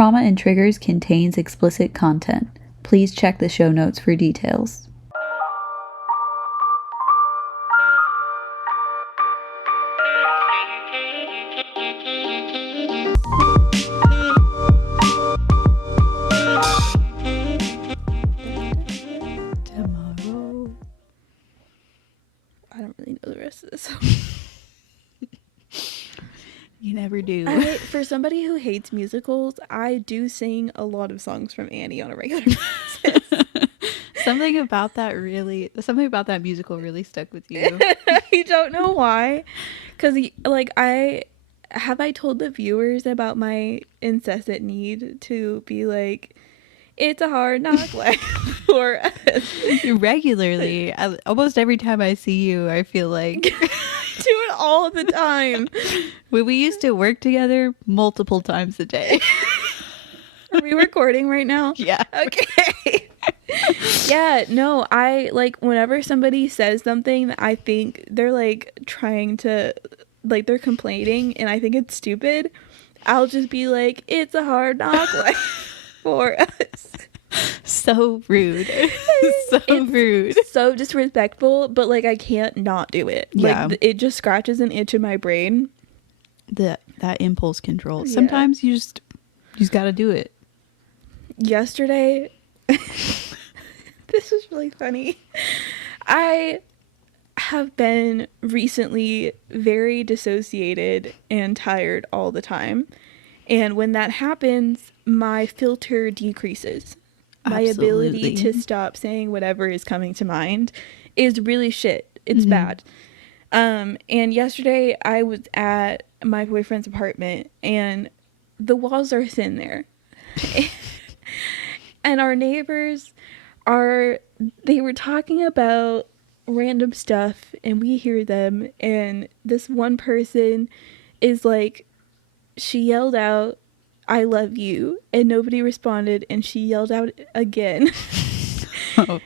Trauma and Triggers contains explicit content. Please check the show notes for details. Tomorrow. I don't really know the rest of this. You never do. For somebody who hates musicals, I do sing a lot of songs from Annie on a regular basis. Something about that musical really stuck with you. I don't know why. Because, like, I told the viewers about my incessant need to be like, it's a hard knock life for us. Regularly. Almost every time I see you, I feel like... I do it all the time. When we used to work together multiple times a day. Are we recording right now? Yeah. Okay. Yeah, no, I like whenever somebody says something, I think they're like trying to, like they're complaining and I think it's stupid. I'll just be like, it's a hard knock life for us. So rude. Rude. So disrespectful, but like I can't not do it. Yeah. Like it just scratches an itch in my brain. That impulse control. Yeah. Sometimes you just gotta do it. Yesterday, this was really funny. I have been recently very dissociated and tired all the time. And when that happens, my filter decreases. My ability to stop saying whatever is coming to mind is really shit. It's bad. And yesterday I was at my boyfriend's apartment and the walls are thin there. And our neighbors they were talking about random stuff and we hear them, and this one person is like, she yelled out, "I love you," and nobody responded, and she yelled out again. Oh,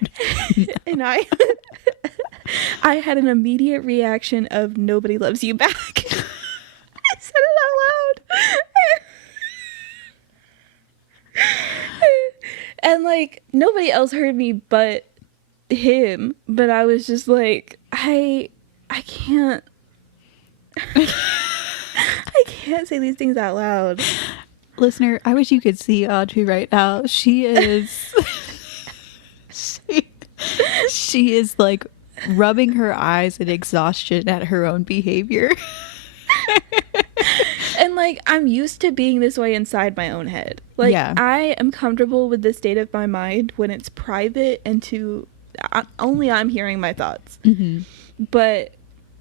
no. And I had an immediate reaction of nobody loves you back. I said it out loud. And like nobody else heard me but him, but I was just like, I can't I can't say these things out loud. Listener, I wish you could see Audrey right now. She is she is like rubbing her eyes in exhaustion at her own behavior. And like I'm used to being this way inside my own head. Like Yeah. I am comfortable with the state of my mind when it's private and only I'm hearing my thoughts. Mm-hmm. But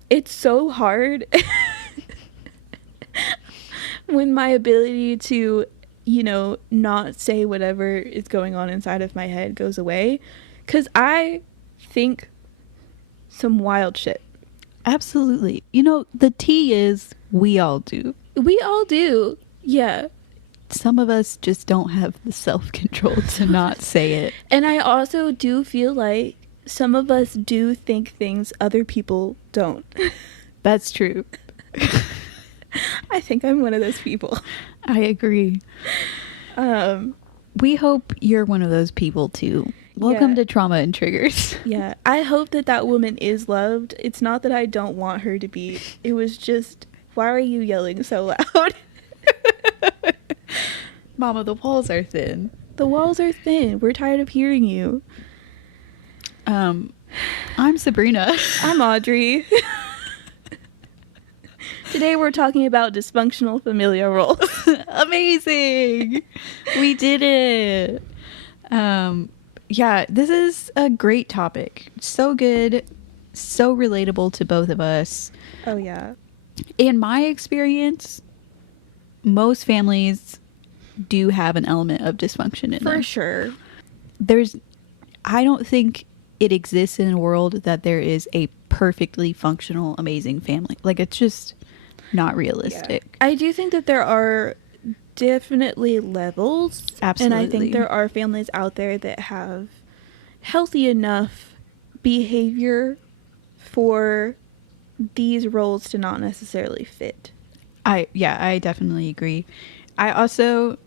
it's so hard when my ability to, not say whatever is going on inside of my head goes away. 'Cause I think some wild shit. Absolutely. The tea is we all do. We all do. Yeah. Some of us just don't have the self-control to not say it. And I also do feel like some of us do think things other people don't. That's true. I think I'm one of those people. I agree. We hope you're one of those people too. Welcome to Trauma and Triggers. Yeah. I hope that woman is loved. It's not that I don't want her to be. It was just, why are you yelling so loud? Mama, the walls are thin. The walls are thin. We're tired of hearing you. I'm Sabrina. I'm Audrey. Today we're talking about dysfunctional familial roles. Amazing. We did it. Yeah, this is a great topic. So good. So relatable to both of us. Oh, yeah. In my experience, most families do have an element of dysfunction in them. For sure. I don't think it exists in a world that there is a perfectly functional, amazing family. Like, it's just not realistic. Yeah. I do think that there are definitely levels. Absolutely. And I think there are families out there that have healthy enough behavior for these roles to not necessarily fit. I definitely agree. I also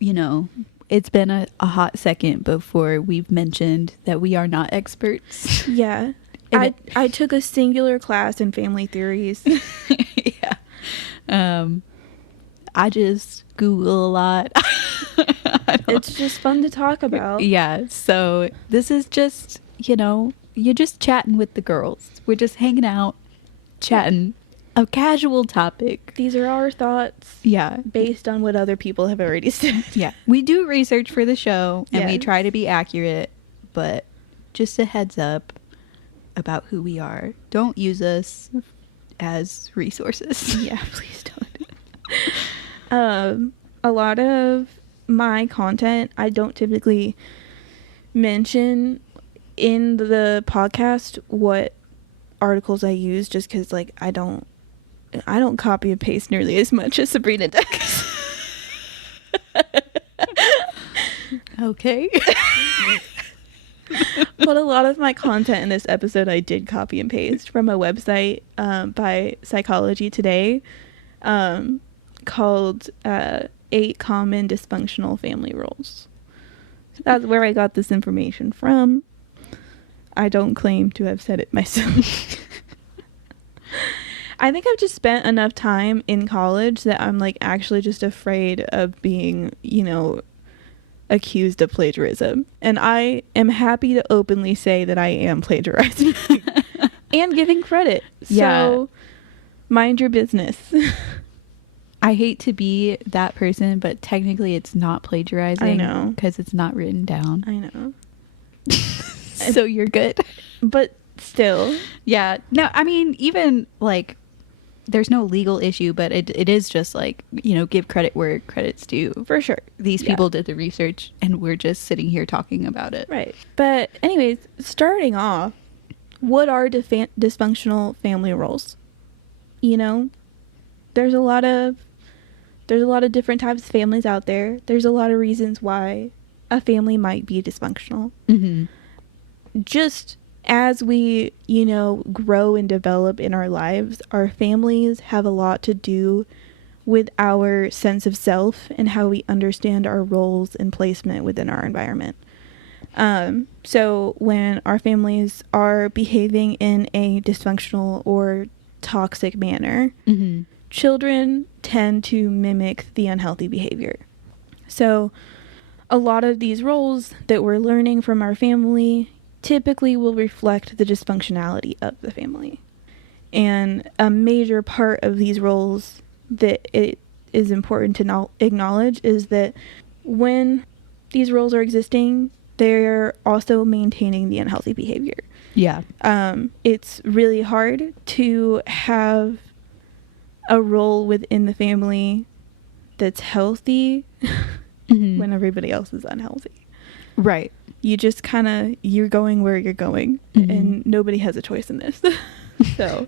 it's been a hot second before we've mentioned that we are not experts. Yeah. I took a singular class in family theories. Yeah. I just Google a lot. It's just fun to talk about. Yeah. So this is just, you're just chatting with the girls. We're just hanging out, chatting. A casual topic. These are our thoughts. Yeah. Based on what other people have already said. Yeah. We do research for the show and we Yes. try to be accurate, but just a heads up about who we are. Don't use us as resources. Yeah, please don't. A lot of my content I don't typically mention in the podcast what articles I use, just because like I don't copy and paste nearly as much as Sabrina does. Okay. But a lot of my content in this episode I did copy and paste from a website by Psychology Today called 8 Common Dysfunctional Family Roles. So that's where I got this information from. I don't claim to have said it myself. I think I've just spent enough time in college that I'm like actually just afraid of being, accused of plagiarism. And I am happy to openly say that I am plagiarizing and giving credit. Yeah. So mind your business. I hate to be that person, but technically it's not plagiarizing. I know. Because it's not written down. I know. So you're good. But still. Yeah. No, I mean, even like, there's no legal issue, but it is just like, give credit where credit's due. For sure. These people did the research and we're just sitting here talking about it. Right. But anyways, starting off, what are dysfunctional family roles? There's a lot of different types of families out there. There's a lot of reasons why a family might be dysfunctional. Mm-hmm. Just as we, grow and develop in our lives, our families have a lot to do with our sense of self and how we understand our roles and placement within our environment. So when our families are behaving in a dysfunctional or toxic manner, Mm-hmm. children tend to mimic the unhealthy behavior. So a lot of these roles that we're learning from our family typically will reflect the dysfunctionality of the family. And a major part of these roles that it is important to acknowledge is that when these roles are existing, they're also maintaining the unhealthy behavior. Yeah. It's really hard to have a role within the family that's healthy Mm-hmm. when everybody else is unhealthy. Right. You just you're going where you're going, Mm-hmm. and nobody has a choice in this. So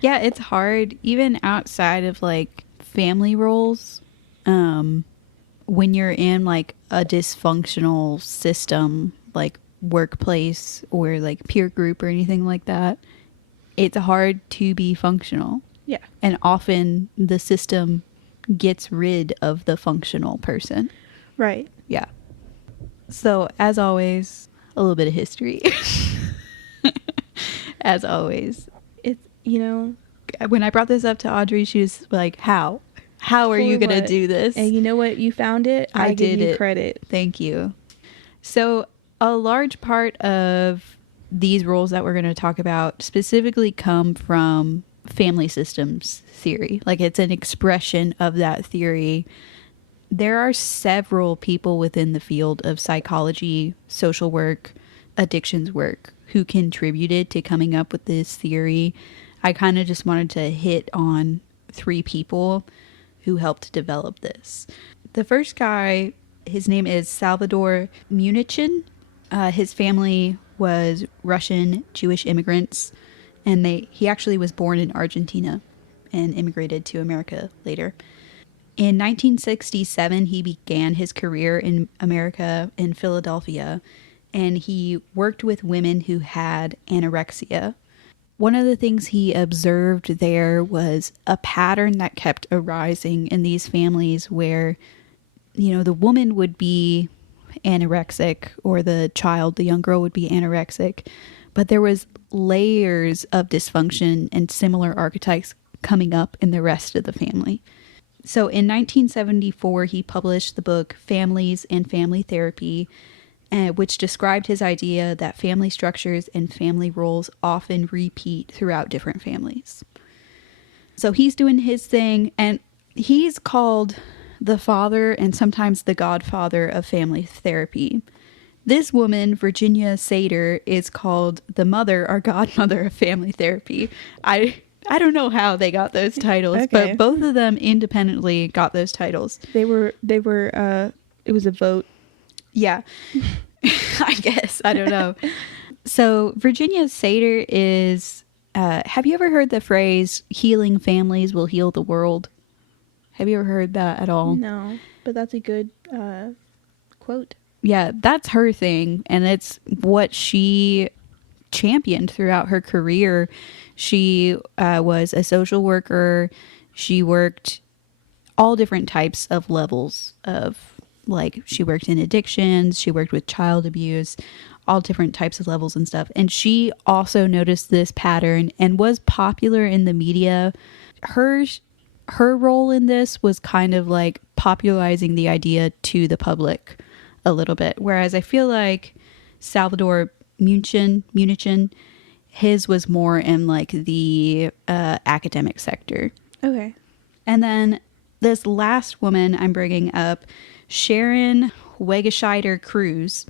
Yeah, it's hard even outside of like family roles. When you're in like a dysfunctional system, like workplace or like peer group or anything like that, it's hard to be functional. yeah. And often the system gets rid of the functional person. Right. Yeah. So, as always, a little bit of history. As always. It's, When I brought this up to Audrey, she was like, how? How are you going to do this? And you know what? You found it. I give did you it. credit. Thank you. So, a large part of these roles that we're going to talk about specifically come from family systems theory. Like, it's an expression of that theory. There are several people within the field of psychology, social work, addictions work who contributed to coming up with this theory. I kind of just wanted to hit on 3 people who helped develop this. The first guy, his name is Salvador Munichin. His family was Russian Jewish immigrants, and he actually was born in Argentina and immigrated to America later. In 1967, he began his career in America in Philadelphia, and he worked with women who had anorexia. One of the things he observed there was a pattern that kept arising in these families where the woman would be anorexic, or the young girl would be anorexic, but there was layers of dysfunction and similar archetypes coming up in the rest of the family. So in 1974, he published the book Families and Family Therapy, which described his idea that family structures and family roles often repeat throughout different families. So he's doing his thing, and he's called the father and sometimes the godfather of family therapy. This woman, Virginia Sater, is called the mother or godmother of family therapy. I don't know how they got those titles, Okay. but both of them independently got those titles. They were it was a vote. Yeah. I guess. I don't know. So Virginia Sater is, have you ever heard the phrase, healing families will heal the world? Have you ever heard that at all? No, but that's a good quote. Yeah, that's her thing. And it's what she championed throughout her career. She was a social worker. She worked all different types of levels of, like, she worked in addictions, she worked with child abuse, all different types of levels and stuff. And she also noticed this pattern and was popular in the media. Her role in this was kind of like popularizing the idea to the public a little bit. Whereas I feel like Salvador Munichen, his was more in like the academic sector. Okay. And then this last woman I'm bringing up, Sharon Wegescheider Cruz,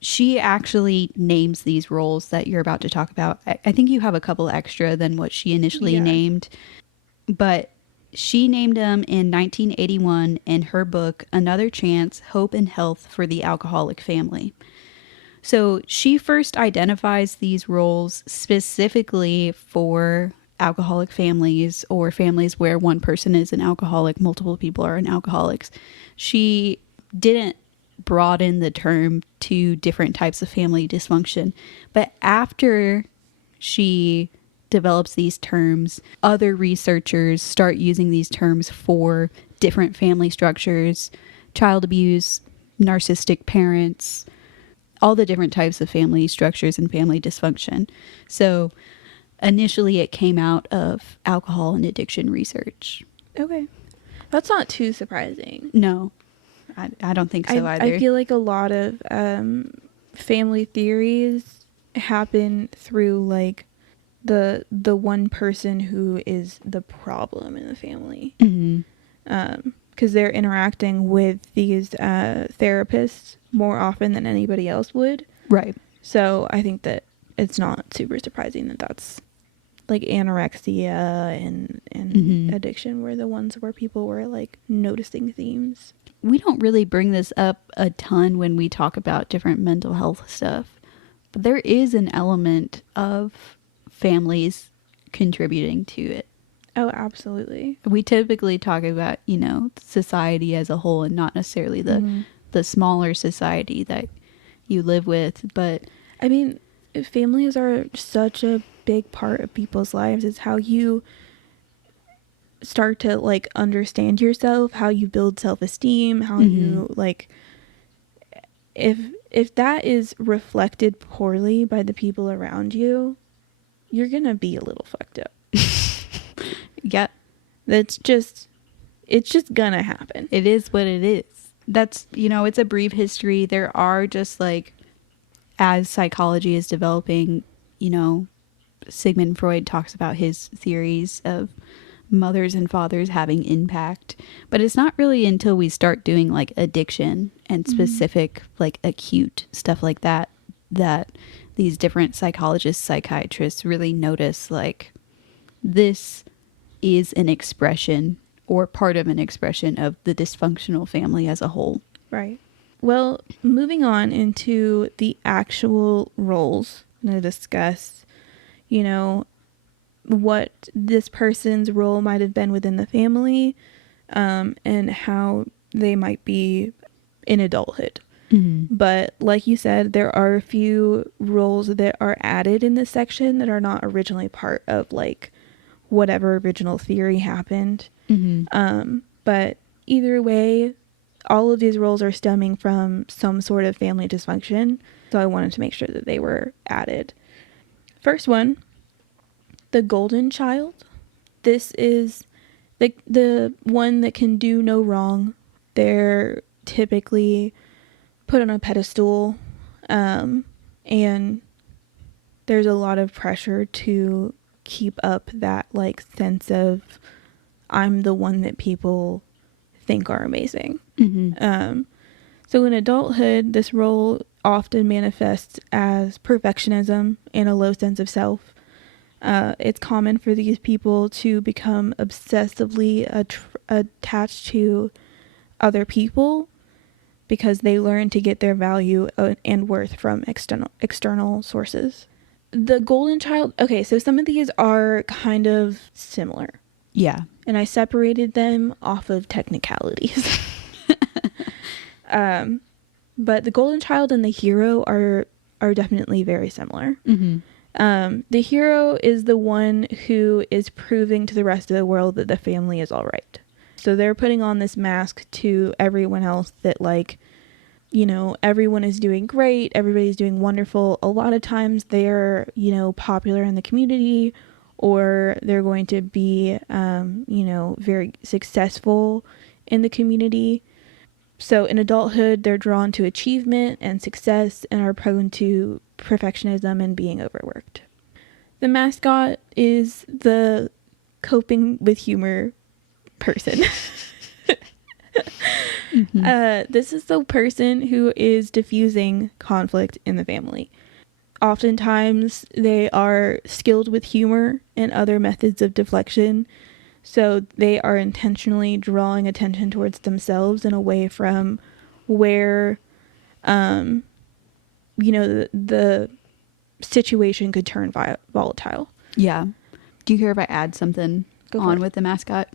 she actually names these roles that you're about to talk about. I think you have a couple extra than what she initially named, but she named them in 1981 in her book, Another Chance, Hope and Health for the Alcoholic Family. So she first identifies these roles specifically for alcoholic families, or families where one person is an alcoholic, multiple people are alcoholics. She didn't broaden the term to different types of family dysfunction. But after she develops these terms, other researchers start using these terms for different family structures, child abuse, narcissistic parents, all the different types of family structures and family dysfunction. So initially it came out of alcohol and addiction research. Okay. That's not too surprising. No, I don't think so either. I feel like a lot of family theories happen through like the one person who is the problem in the family. Because they're interacting with these therapists more often than anybody else would. Right. So I think that it's not super surprising that that's like anorexia and addiction were the ones where people were like noticing themes. We don't really bring this up a ton when we talk about different mental health stuff, but there is an element of families contributing to it. Oh, absolutely. We typically talk about, society as a whole and not necessarily the smaller society that you live with. But I mean, families are such a big part of people's lives. It's how you start to like understand yourself, how you build self-esteem, how you like, if that is reflected poorly by the people around you, you're gonna be a little fucked up. yeah, it's just gonna happen. It is what it is. That's, it's a brief history. There are just like, as psychology is developing, Sigmund Freud talks about his theories of mothers and fathers having impact, but it's not really until we start doing like addiction and specific like acute stuff like that these different psychologists, psychiatrists really notice like this is an expression or part of an expression of the dysfunctional family as a whole. Right. Well, moving on into the actual roles, I'm going to discuss, what this person's role might have been within the family, and how they might be in adulthood. But like you said, there are a few roles that are added in this section that are not originally part of like whatever original theory happened. But either way, all of these roles are stemming from some sort of family dysfunction. So I wanted to make sure that they were added. First one, the golden child. This is the one that can do no wrong. They're typically put on a pedestal, and there's a lot of pressure to keep up that like sense of I'm the one that people think are amazing. So in adulthood, this role often manifests as perfectionism and a low sense of self. It's common for these people to become obsessively attached to other people because they learn to get their value and worth from external sources. The golden child, okay, so some of these are kind of similar. Yeah. And I separated them off of technicalities. But the golden child and the hero are definitely very similar. The hero is the one who is proving to the rest of the world that the family is all right. So they're putting on this mask to everyone else that, like, you know, everyone is doing great, everybody's doing wonderful. A lot of times they're, you know, popular in the community, or they're going to be, you know, very successful in the community. So in adulthood, they're drawn to achievement and success and are prone to perfectionism and being overworked. The mascot is the coping with humor person. This is the person who is diffusing conflict in the family. Oftentimes, they are skilled with humor and other methods of deflection. So they are intentionally drawing attention towards themselves and away from where, you know, the situation could turn volatile. Yeah. Do you care if I add something on with the mascot?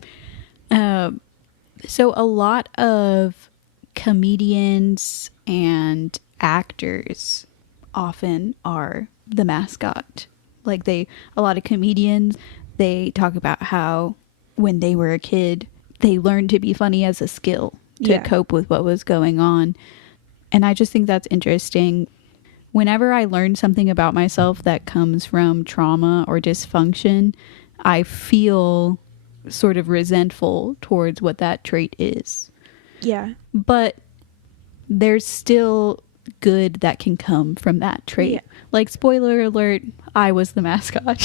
So a lot of comedians and actors often are the mascot. Like a lot of comedians, they talk about how when they were a kid, they learned to be funny as a skill to cope with what was going on. And I just think that's interesting. Whenever I learn something about myself that comes from trauma or dysfunction, I feel sort of resentful towards what that trait is. Yeah. But there's still good that can come from that trait. Yeah. Like, spoiler alert, I was the mascot.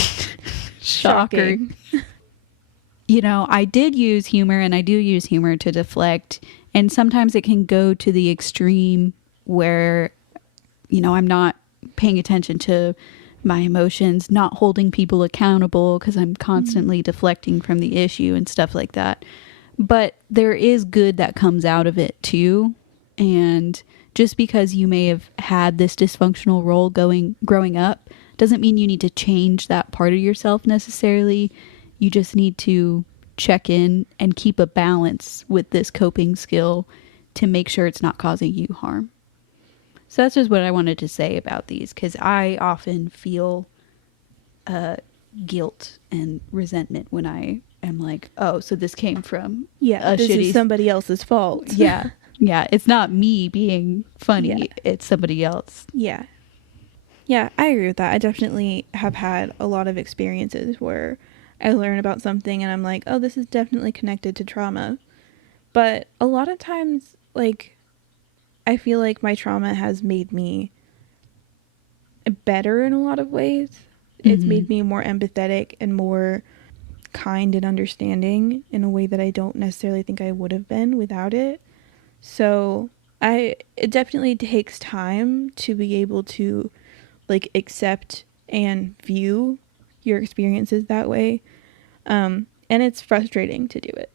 Shocker. You know, I did use humor, and I do use humor to deflect. And sometimes it can go to the extreme where, you know, I'm not paying attention to my emotions, not holding people accountable because I'm constantly deflecting from the issue and stuff like that. But there is good that comes out of it too. And just because you may have had this dysfunctional role growing up doesn't mean you need to change that part of yourself necessarily. You just need to check in and keep a balance with this coping skill to make sure it's not causing you harm. So that's just what I wanted to say about these, because I often feel guilt and resentment when I am like, oh, so this came from this is somebody else's fault. Yeah. It's not me being funny. It's somebody else. Yeah, I agree with that. I definitely have had a lot of experiences where I learn about something and I'm like, oh, this is definitely connected to trauma. But a lot of times, like, I feel like my trauma has made me better in a lot of ways. It's made me more empathetic and more kind and understanding in a way that I don't necessarily think I would have been without it. So it definitely takes time to be able to, like, accept and view your experiences that way. And it's frustrating to do it.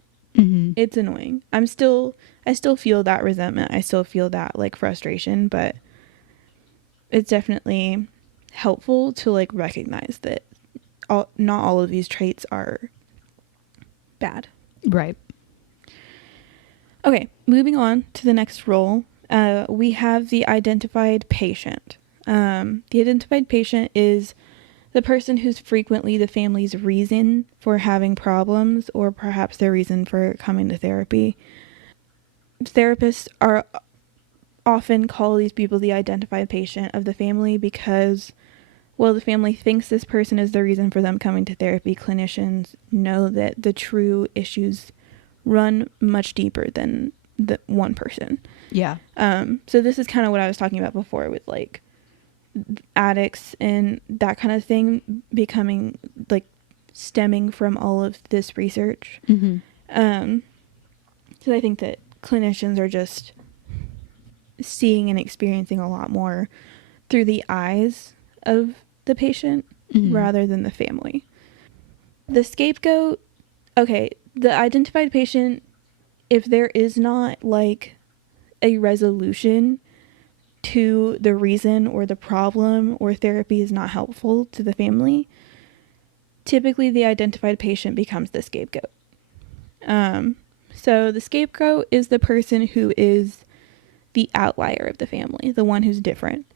It's annoying. I still feel that resentment. I still feel that, like, frustration, but it's definitely helpful to, like, recognize that not all of these traits are bad. Right. Okay, moving on to the next role. We have the identified patient. The identified patient is the person who's frequently the family's reason for having problems, or perhaps their reason for coming to therapy. therapists are often call these people the identified patient of the family because, well, the family thinks this person is the reason for them coming to therapy. Clinicians know that the true issues run much deeper than the one person. Yeah. So this is kind of what I was talking about before with like addicts and that kind of thing becoming like stemming from all of this research. Mm-hmm. So I think that clinicians are just seeing and experiencing a lot more through the eyes of the patient rather than the family. The scapegoat, okay, the identified patient, if there is not like a resolution to the reason or the problem, or therapy is not helpful to the family, typically the identified patient becomes the scapegoat. So the scapegoat is the person who is the outlier of the family, the one who's different.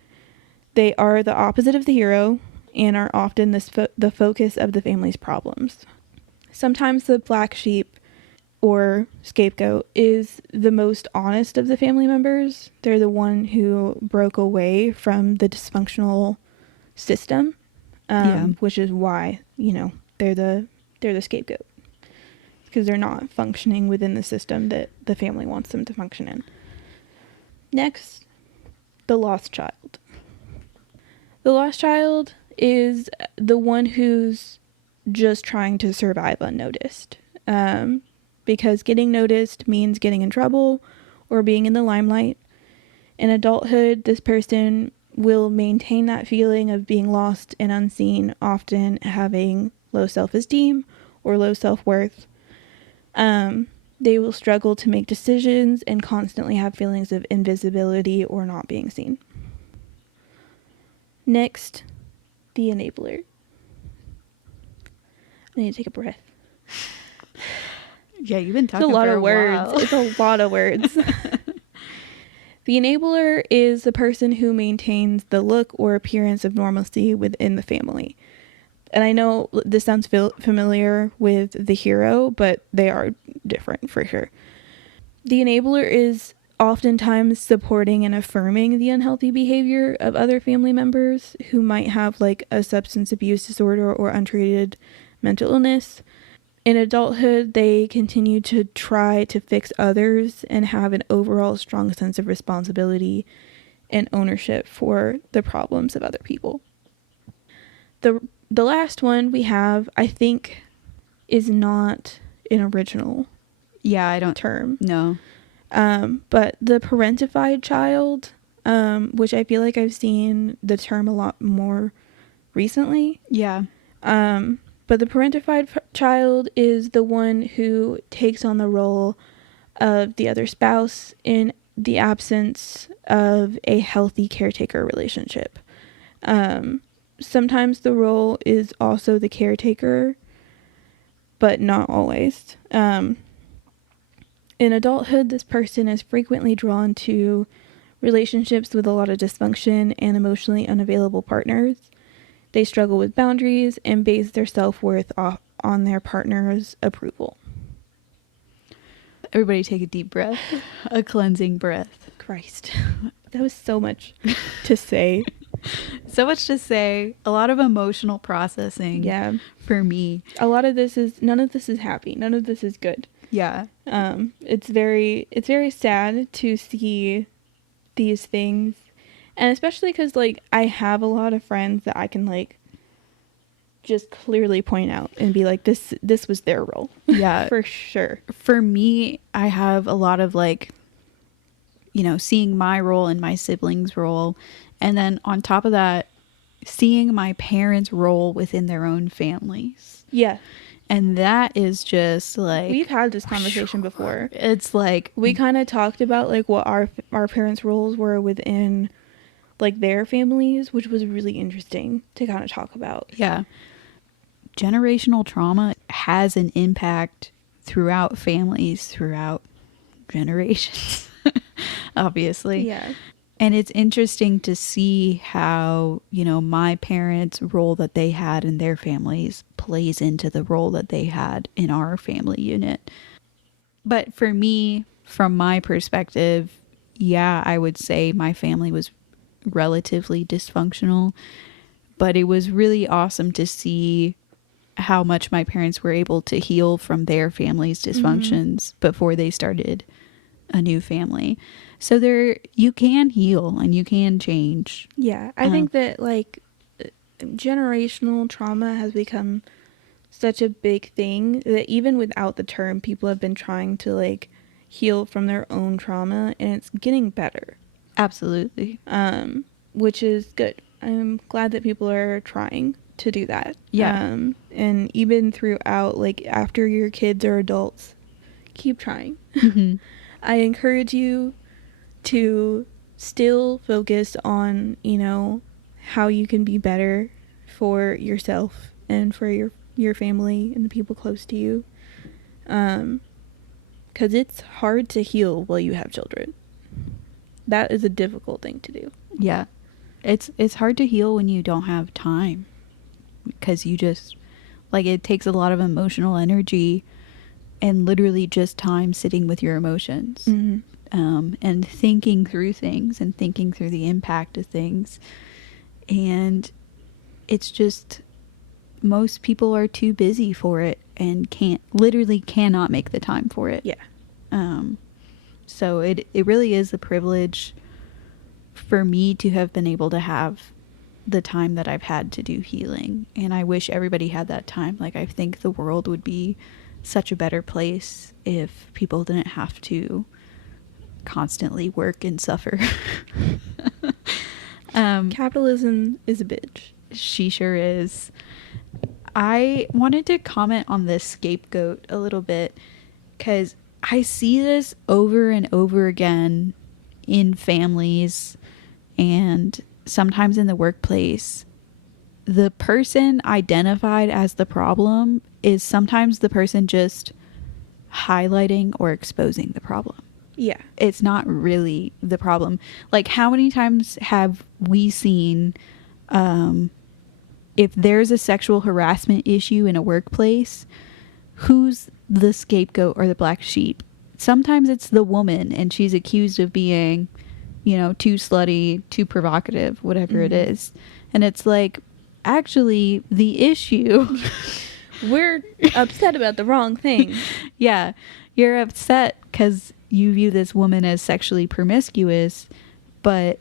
They are the opposite of the hero and are often the focus of the family's problems. Sometimes the black sheep or scapegoat is the most honest of the family members. They're the one who broke away from the dysfunctional system, which is why, you know, they're the scapegoat, because they're not functioning within the system that the family wants them to function in. Next, the lost child. The lost child is the one who's just trying to survive unnoticed. Because getting noticed means getting in trouble or being in the limelight. In adulthood, this person will maintain that feeling of being lost and unseen, often having low self-esteem or low self-worth. They will struggle to make decisions and constantly have feelings of invisibility or not being seen. Next, the enabler. I need to take a breath. Yeah, you've been talking It's a lot for of a words. while. It's a lot of words. The enabler is the person who maintains the look or appearance of normalcy within the family. And I know this sounds familiar with the hero, but they are different for sure. The enabler is oftentimes supporting and affirming the unhealthy behavior of other family members who might have like a substance abuse disorder or untreated mental illness. In adulthood, they continue to try to fix others and have an overall strong sense of responsibility and ownership for the problems of other people. The last one we have, I think, is not an original term. No. But the parentified child, which I feel like I've seen the term a lot more recently. Yeah. But the parentified child is the one who takes on the role of the other spouse in the absence of a healthy caretaker relationship. Sometimes the role is also the caretaker, but not always. In adulthood, this person is frequently drawn to relationships with a lot of dysfunction and emotionally unavailable partners. They struggle with boundaries and base their self-worth on their partner's approval. Everybody take a deep breath. A cleansing breath. Christ. That was so much to say. So much to say. A lot of emotional processing. Yeah. For me. A lot of this is, none of this is happy. None of this is good. Yeah. It's very sad to see these things. And especially because, like, I have a lot of friends that I can, like, just clearly point out and be like, this was their role. Yeah. For sure. For me, I have a lot of, like, you know, seeing my role and my siblings' role. And then on top of that, seeing my parents' role within their own families. Yeah. And that is just, like... We've had this conversation before. It's, like... We kind of talked about, like, what our parents' roles were within... like their families, which was really interesting to kind of talk about. Yeah. Generational trauma has an impact throughout families, throughout generations, obviously. Yeah. And it's interesting to see how, you know, my parents' role that they had in their families plays into the role that they had in our family unit. But for me, from my perspective, yeah, I would say my family was relatively dysfunctional, but it was really awesome to see how much my parents were able to heal from their family's dysfunctions before they started a new family. So you can heal and you can change. Yeah, I think that like generational trauma has become such a big thing that even without the term, people have been trying to like heal from their own trauma, and it's getting better. Absolutely. Which is good. I'm glad that people are trying to do that. Yeah. And even throughout, like after your kids are adults, keep trying. Mm-hmm. I encourage you to still focus on, you know, how you can be better for yourself and for your family and the people close to you. Because it's hard to heal while you have children. That is a difficult thing to do. Yeah. It's hard to heal when you don't have time, because you just, like, it takes a lot of emotional energy and literally just time sitting with your emotions. And thinking through things and thinking through the impact of things. And it's just, most people are too busy for it and cannot make the time for it. Yeah. So it really is a privilege for me to have been able to have the time that I've had to do healing. And I wish everybody had that time. Like, I think the world would be such a better place if people didn't have to constantly work and suffer. Capitalism is a bitch. She sure is. I wanted to comment on this scapegoat a little bit, because I see this over and over again in families and sometimes in the workplace. The person identified as the problem is sometimes the person just highlighting or exposing the problem. Yeah. It's not really the problem. Like, how many times have we seen, if there's a sexual harassment issue in a workplace, who's the scapegoat or the black sheep? Sometimes it's the woman, and she's accused of being, you know, too slutty, too provocative, whatever it is. And it's like, actually, the issue... We're upset about the wrong thing. Yeah. You're upset because you view this woman as sexually promiscuous, but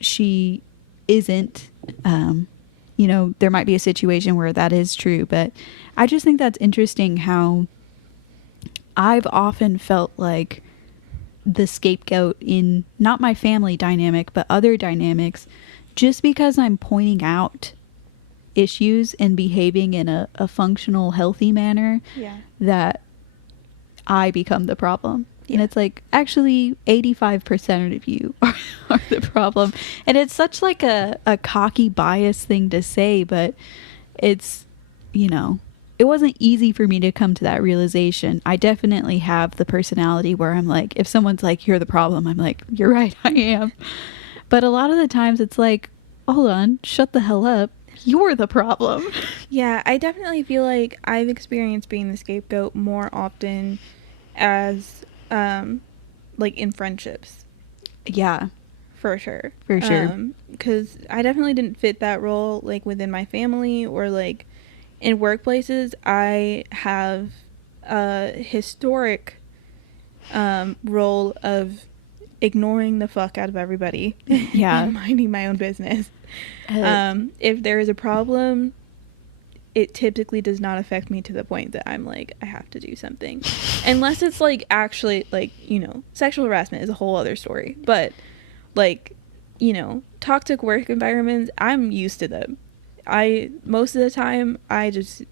she isn't. You know, there might be a situation where that is true, but I just think that's interesting how I've often felt like the scapegoat in not my family dynamic, but other dynamics, just because I'm pointing out issues and behaving in a functional, healthy manner, that I become the problem. And it's like, actually 85% of you are the problem. And it's such like a cocky bias thing to say, but it's, you know, it wasn't easy for me to come to that realization. I definitely have the personality where I'm like, if someone's like, you're the problem, I'm like, you're right, I am. But a lot of the times it's like, hold on, shut the hell up. You're the problem. Yeah, I definitely feel like I've experienced being the scapegoat more often as, like, in friendships. Yeah. For sure. For sure. Because I definitely didn't fit that role, like, within my family or, like, in workplaces. I have a historic role of ignoring the fuck out of everybody. Yeah. And minding my own business. If there is a problem, it typically does not affect me to the point that I'm like, I have to do something. Unless it's like actually, like, you know, sexual harassment is a whole other story. But like, you know, toxic work environments, I'm used to them. Most of the time, I don't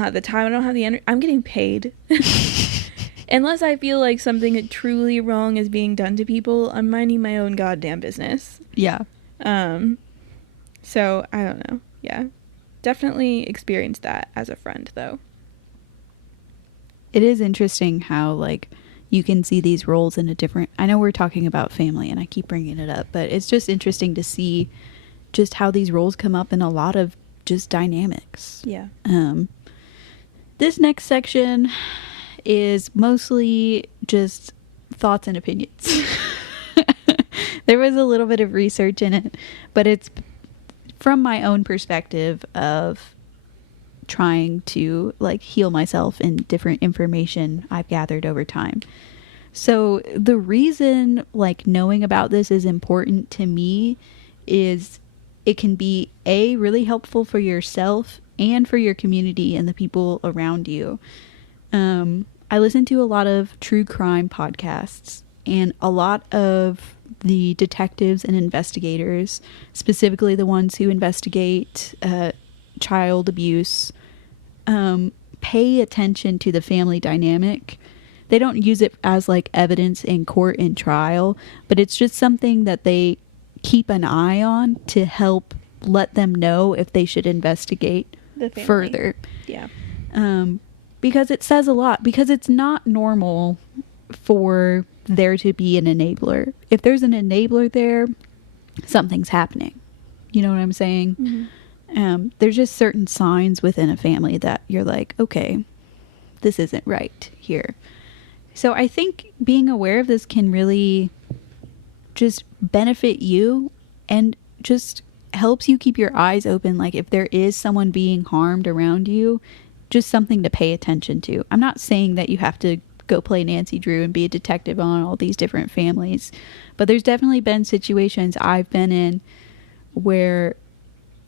have the time. I don't have the energy. I'm getting paid. Unless I feel like something truly wrong is being done to people, I'm minding my own goddamn business. Yeah. So I don't know. Yeah. Definitely experienced that as a friend, though. It is interesting how, like, you can see these roles in a different... I know we're talking about family and I keep bringing it up, but it's just interesting to see just how these roles come up in a lot of just dynamics. Yeah. This next section is mostly just thoughts and opinions. There was a little bit of research in it, but it's from my own perspective of trying to like heal myself in different information I've gathered over time. So the reason like knowing about this is important to me is it can be really helpful for yourself and for your community and the people around you. I listen to a lot of true crime podcasts, and a lot of the detectives and investigators, specifically the ones who investigate child abuse, pay attention to the family dynamic. They don't use it as like evidence in court and trial, but it's just something that they keep an eye on to help let them know if they should investigate further. Yeah. Because it says a lot, because it's not normal for there to be an enabler. If there's an enabler there, something's happening. You know what I'm saying? Mm-hmm. There's just certain signs within a family that you're like, okay, this isn't right here. So I think being aware of this can really just benefit you and just helps you keep your eyes open. Like if there is someone being harmed around you, just something to pay attention to. I'm not saying that you have to go play Nancy Drew and be a detective on all these different families, but there's definitely been situations I've been in where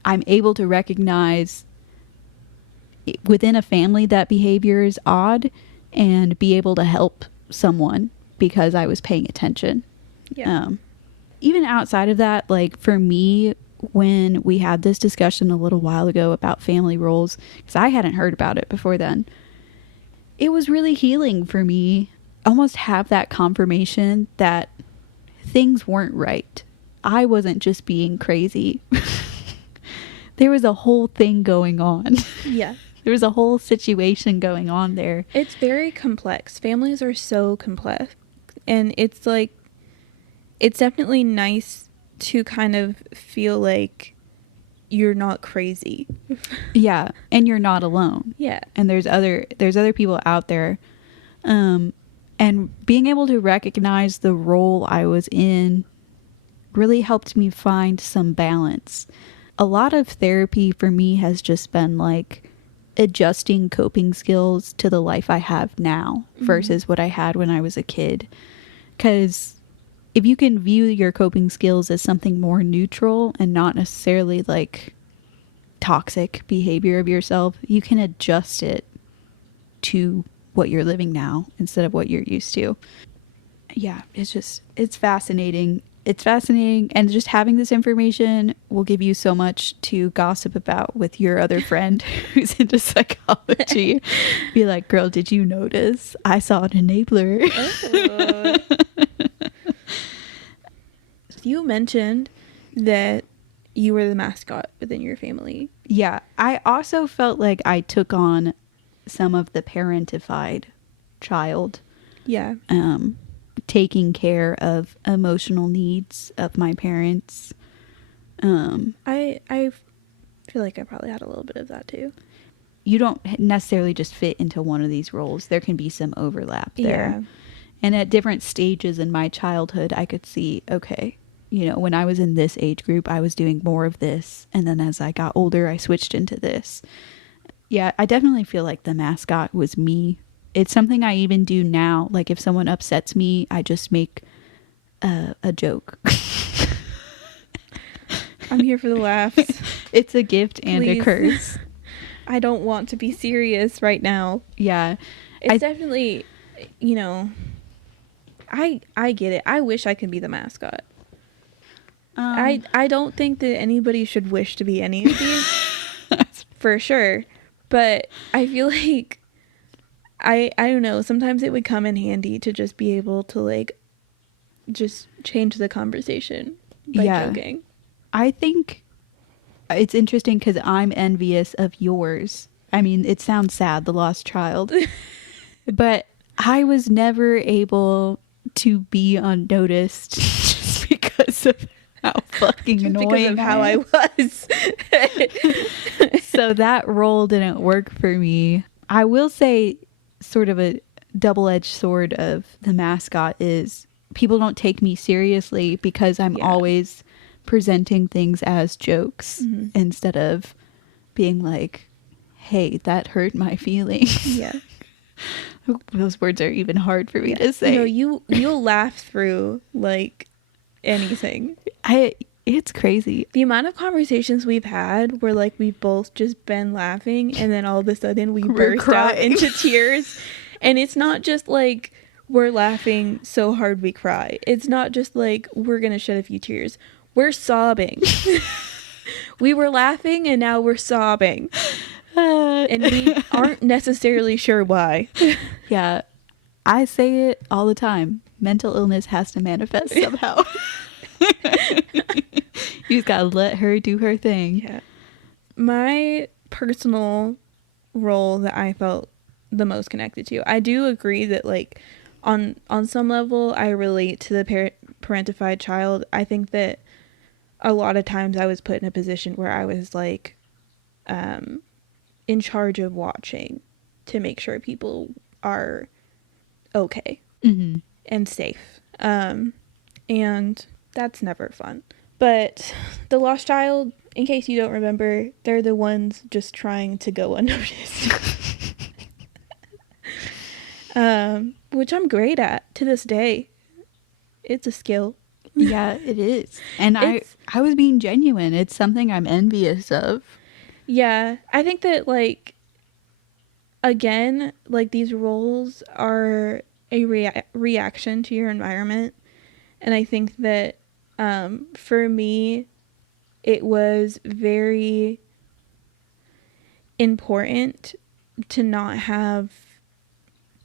I'm able to recognize within a family that behavior is odd and be able to help someone because I was paying attention. Yeah. Even outside of that, like for me, when we had this discussion a little while ago about family roles, because I hadn't heard about it before then, it was really healing for me almost have that confirmation that things weren't right. I wasn't just being crazy. There was a whole thing going on. Yeah. There was a whole situation going on there. It's very complex. Families are so complex. And it's like, it's definitely nice to kind of feel like you're not crazy. Yeah, and you're not alone. Yeah. And there's other people out there. And being able to recognize the role I was in really helped me find some balance. A lot of therapy for me has just been like adjusting coping skills to the life I have now versus what I had when I was a kid. Because if you can view your coping skills as something more neutral and not necessarily like toxic behavior of yourself, you can adjust it to what you're living now instead of what you're used to. Yeah, it's fascinating. It's fascinating, and just having this information will give you so much to gossip about with your other friend who's into psychology. Be like, girl, did you notice? I saw an enabler. Oh. You mentioned that you were the mascot within your family. Yeah, I also felt like I took on some of the parentified child. Yeah. Taking care of emotional needs of my parents. I feel like I probably had a little bit of that too. You don't necessarily just fit into one of these roles. There can be some overlap there. Yeah. And at different stages in my childhood, I could see, okay, you know, when I was in this age group, I was doing more of this. And then as I got older, I switched into this. Yeah, I definitely feel like the mascot was me. It's something I even do now. Like if someone upsets me, I just make a joke. I'm here for the laughs. It's a gift and Please. a curse. I don't want to be serious right now. Yeah. It's definitely, you know, I get it. I wish I could be the mascot. I don't think that anybody should wish to be any of these, for sure. But I feel like, I don't know, sometimes it would come in handy to just be able to, like, just change the conversation by joking. I think it's interesting because I'm envious of yours. I mean, it sounds sad, the lost child. But I was never able to be unnoticed just because of how fucking Just annoying because of how I was. So that role didn't work for me. I will say sort of a double-edged sword of the mascot is people don't take me seriously because I'm always presenting things as jokes instead of being like, hey, that hurt my feelings. Yeah. Those words are even hard for me to say. No, you'll laugh through like anything. It's crazy. The amount of conversations we've had where like we've both just been laughing and then all of a sudden we burst out into tears. And it's not just like we're laughing so hard we cry. It's not just like we're gonna shed a few tears. We're sobbing. We were laughing and now we're sobbing. And we aren't necessarily sure why. Yeah. I say it all the time. Mental illness has to manifest somehow. You just gotta let her do her thing. Yeah. My personal role that I felt the most connected to, I do agree that like on some level I relate to the parentified child. I think that a lot of times I was put in a position where I was like in charge of watching to make sure people are okay and safe. And that's never fun. But the lost child, in case you don't remember, they're the ones just trying to go unnoticed. Which I'm great at to this day. It's a skill. Yeah, it is. And I was being genuine. It's something I'm envious of. Yeah, I think that like, again, like these roles are a reaction to your environment. And I think that for me, it was very important to not have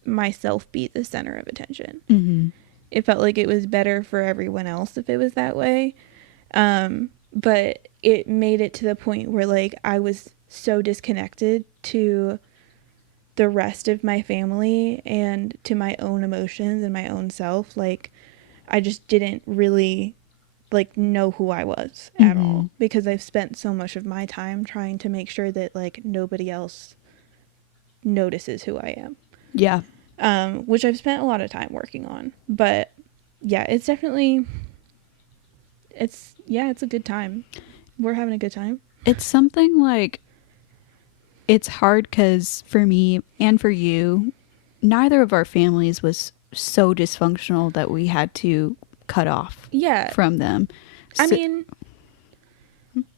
myself be the center of attention. It felt like it was better for everyone else if it was that way. But it made it to the point where like I was so disconnected to the rest of my family and to my own emotions and my own self. Like I just didn't really like know who I was at all, because I've spent so much of my time trying to make sure that like nobody else notices who I am. Yeah. Which I've spent a lot of time working on. But yeah, it's definitely it's a good time. We're having a good time. It's something like, it's hard because for me and for you, neither of our families was so dysfunctional that we had to cut off from them. I mean,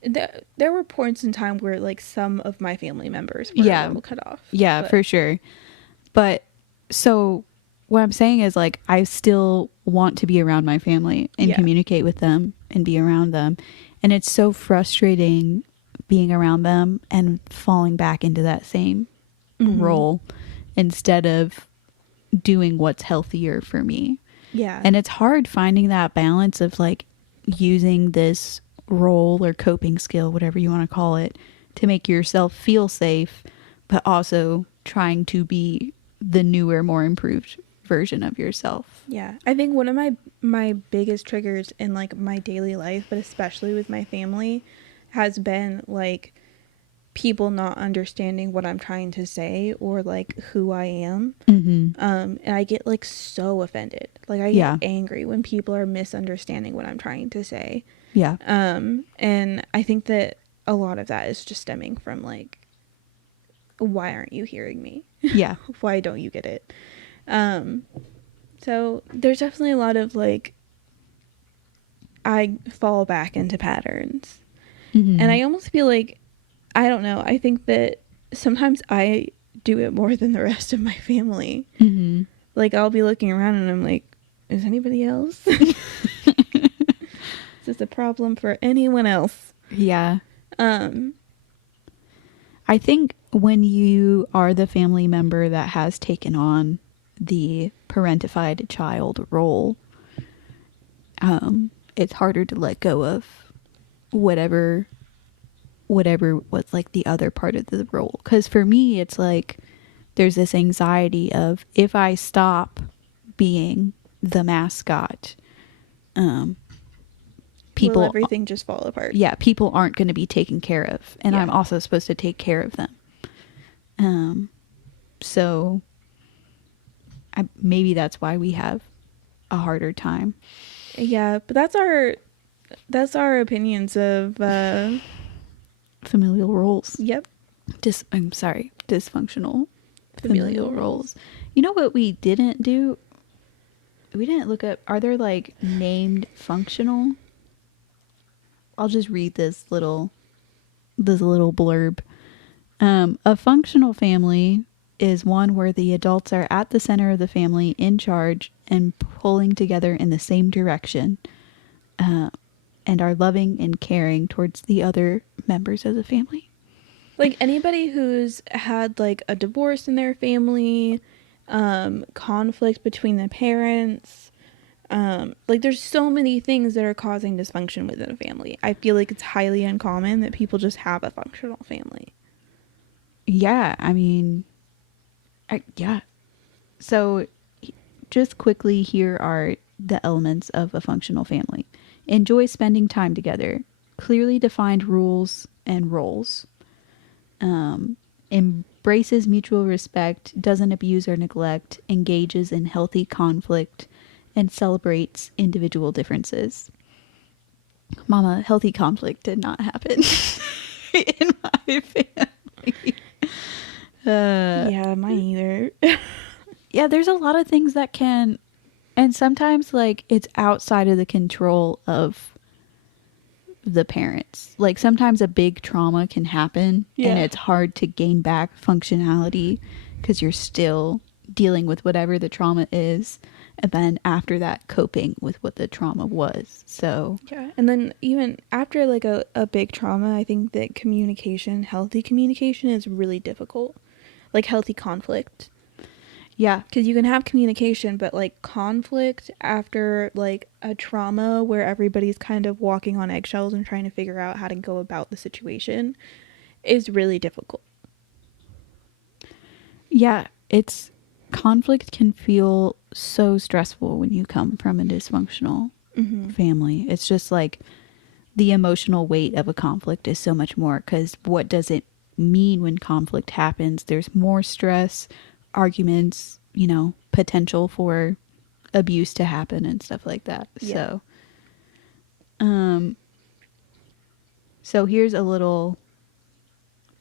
there were points in time where like some of my family members were a little cut off. Yeah, but for sure. But so what I'm saying is like, I still want to be around my family and communicate with them and be around them. And it's so frustrating being around them and falling back into that same role instead of doing what's healthier for me. Yeah. And it's hard finding that balance of like using this role or coping skill, whatever you want to call it, to make yourself feel safe, but also trying to be the newer, more improved version of yourself. Yeah. I think one of my biggest triggers in like my daily life, but especially with my family, has been like people not understanding what I'm trying to say or like who I am. And I get like so offended. Like I get angry when people are misunderstanding what I'm trying to say. Yeah. And I think that a lot of that is just stemming from like, why aren't you hearing me? Yeah. Why don't you get it? So there's definitely a lot of like, I fall back into patterns. And I almost feel like, I don't know, I think that sometimes I do it more than the rest of my family. Like I'll be looking around and I'm like, is anybody else? Is this a problem for anyone else? Yeah. I think when you are the family member that has taken on the parentified child role, it's harder to let go of whatever was like the other part of the role. Because for me, it's like there's this anxiety of, if I stop being the mascot, people, will everything just fall apart? Yeah, people aren't going to be taken care of, and I'm also supposed to take care of them. So maybe that's why we have a harder time. Yeah, but that's our opinions of Familial roles. yep. I'm sorry, dysfunctional Familial familial roles. roles. You know what we didn't do? We didn't look up, are there like named functional? I'll just read this little blurb. A functional family is one where the adults are at the center of the family, in charge and pulling together in the same direction, and are loving and caring towards the other members of the family. Like anybody who's had like a divorce in their family, conflict between the parents, like there's so many things that are causing dysfunction within a family. I feel like it's highly uncommon that people just have a functional family. Yeah, I mean, yeah. So, just quickly, here are the elements of a functional family: enjoy spending time together, clearly defined rules and roles, embraces mutual respect, doesn't abuse or neglect, engages in healthy conflict, and celebrates individual differences. Mama, healthy conflict did not happen in my family. Yeah, mine either. Yeah, there's a lot of things that can, and sometimes like it's outside of the control of the parents. Like sometimes a big trauma can happen and it's hard to gain back functionality because you're still dealing with whatever the trauma is, and then after that coping with what the trauma was. So Yeah, and then even after like a big trauma, I think that healthy communication is really difficult. Like healthy conflict. yeah, Because you can have communication, but like conflict after like a trauma where everybody's kind of walking on eggshells and trying to figure out how to go about the situation is really difficult. yeah, it's conflict can feel so stressful when you come from a dysfunctional family. It's just like the emotional weight of a conflict is so much more, because what does it mean when conflict happens? There's more stress, arguments, potential for abuse to happen and stuff like that. Yeah. So here's a little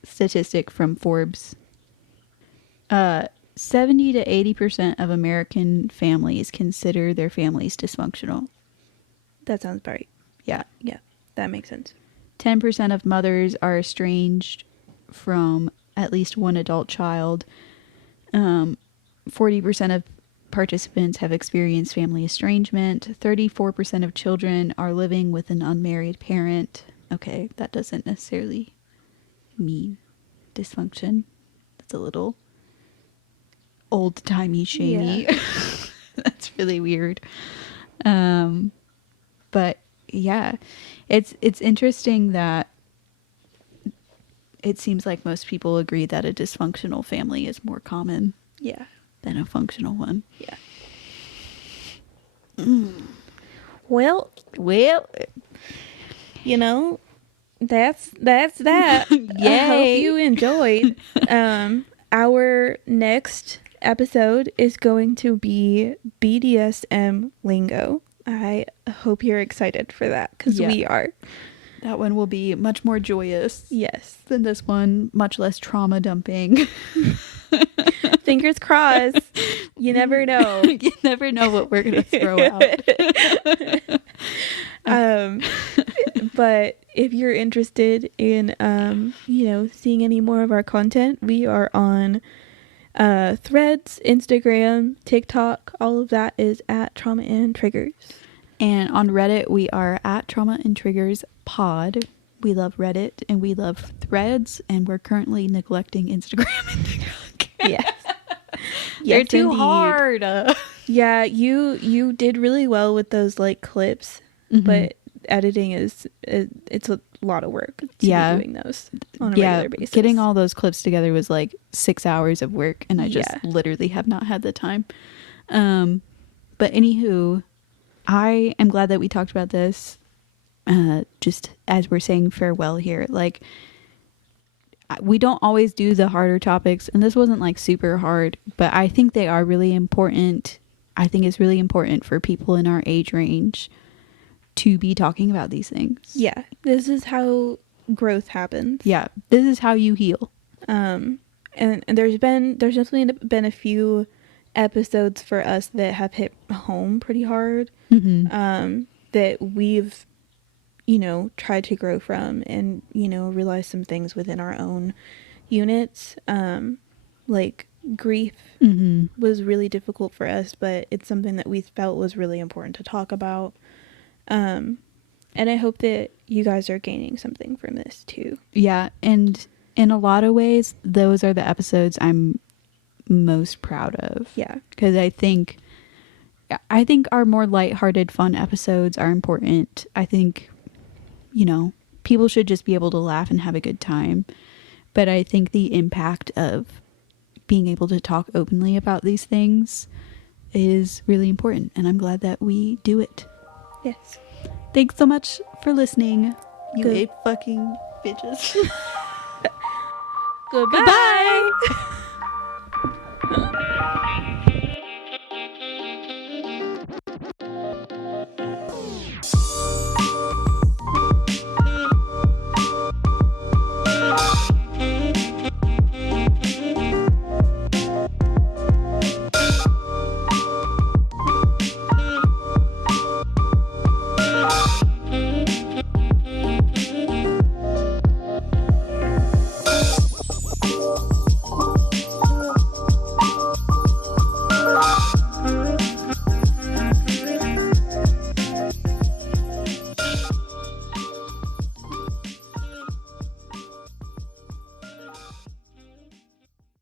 statistic from Forbes. 70 to 80% of American families consider their families dysfunctional. That sounds right. Yeah. Yeah, that makes sense. 10% of mothers are estranged from at least one adult child. 40% of participants have experienced family estrangement. 34% of children are living with an unmarried parent. Okay, that doesn't necessarily mean dysfunction. That's a little old-timey shamey. Yeah. That's really weird. But yeah, it's interesting that it seems like most people agree that a dysfunctional family is more common Yeah. than a functional one. Yeah. Well, that's that. I hope Yay. you enjoyed. Our next episode is going to be BDSM lingo. I hope you're excited for that, because Yeah. we are. That one will be much more joyous Yes. than this one, much less trauma dumping. Fingers crossed. You never know. You never know what we're going to throw out. But if you're interested in seeing any more of our content, we are on Threads, Instagram, TikTok. All of that is at Trauma and Triggers. And on Reddit, we are at Trauma and Triggers Pod. We love Reddit and we love Threads, and we're currently neglecting Instagram and TikTok. Yes. They're too indeed. hard. Yeah, you did really well with those like clips, but editing it's a lot of work to be doing those on a regular basis. Getting all those clips together was like 6 hours of work, and I just literally have not had the time. But anywho, I am glad that we talked about this. Just as we're saying farewell here, like we don't always do the harder topics, and this wasn't like super hard, but I think they are really important. I think it's really important for people in our age range to be talking about these things. Yeah, this is how growth happens. Yeah, this is how you heal. And there's definitely been a few episodes for us that have hit home pretty hard. That we've, tried to grow from and, realize some things within our own units. Like grief was really difficult for us, but it's something that we felt was really important to talk about. And I hope that you guys are gaining something from this too. Yeah, and in a lot of ways, those are the episodes I'm most proud of. Yeah. Because I think our more lighthearted, fun episodes are important. I think, people should just be able to laugh and have a good time. But I think the impact of being able to talk openly about these things is really important. And I'm glad that we do it. Yes. Thanks so much for listening. You Good. eight fucking bitches. Goodbye. Goodbye.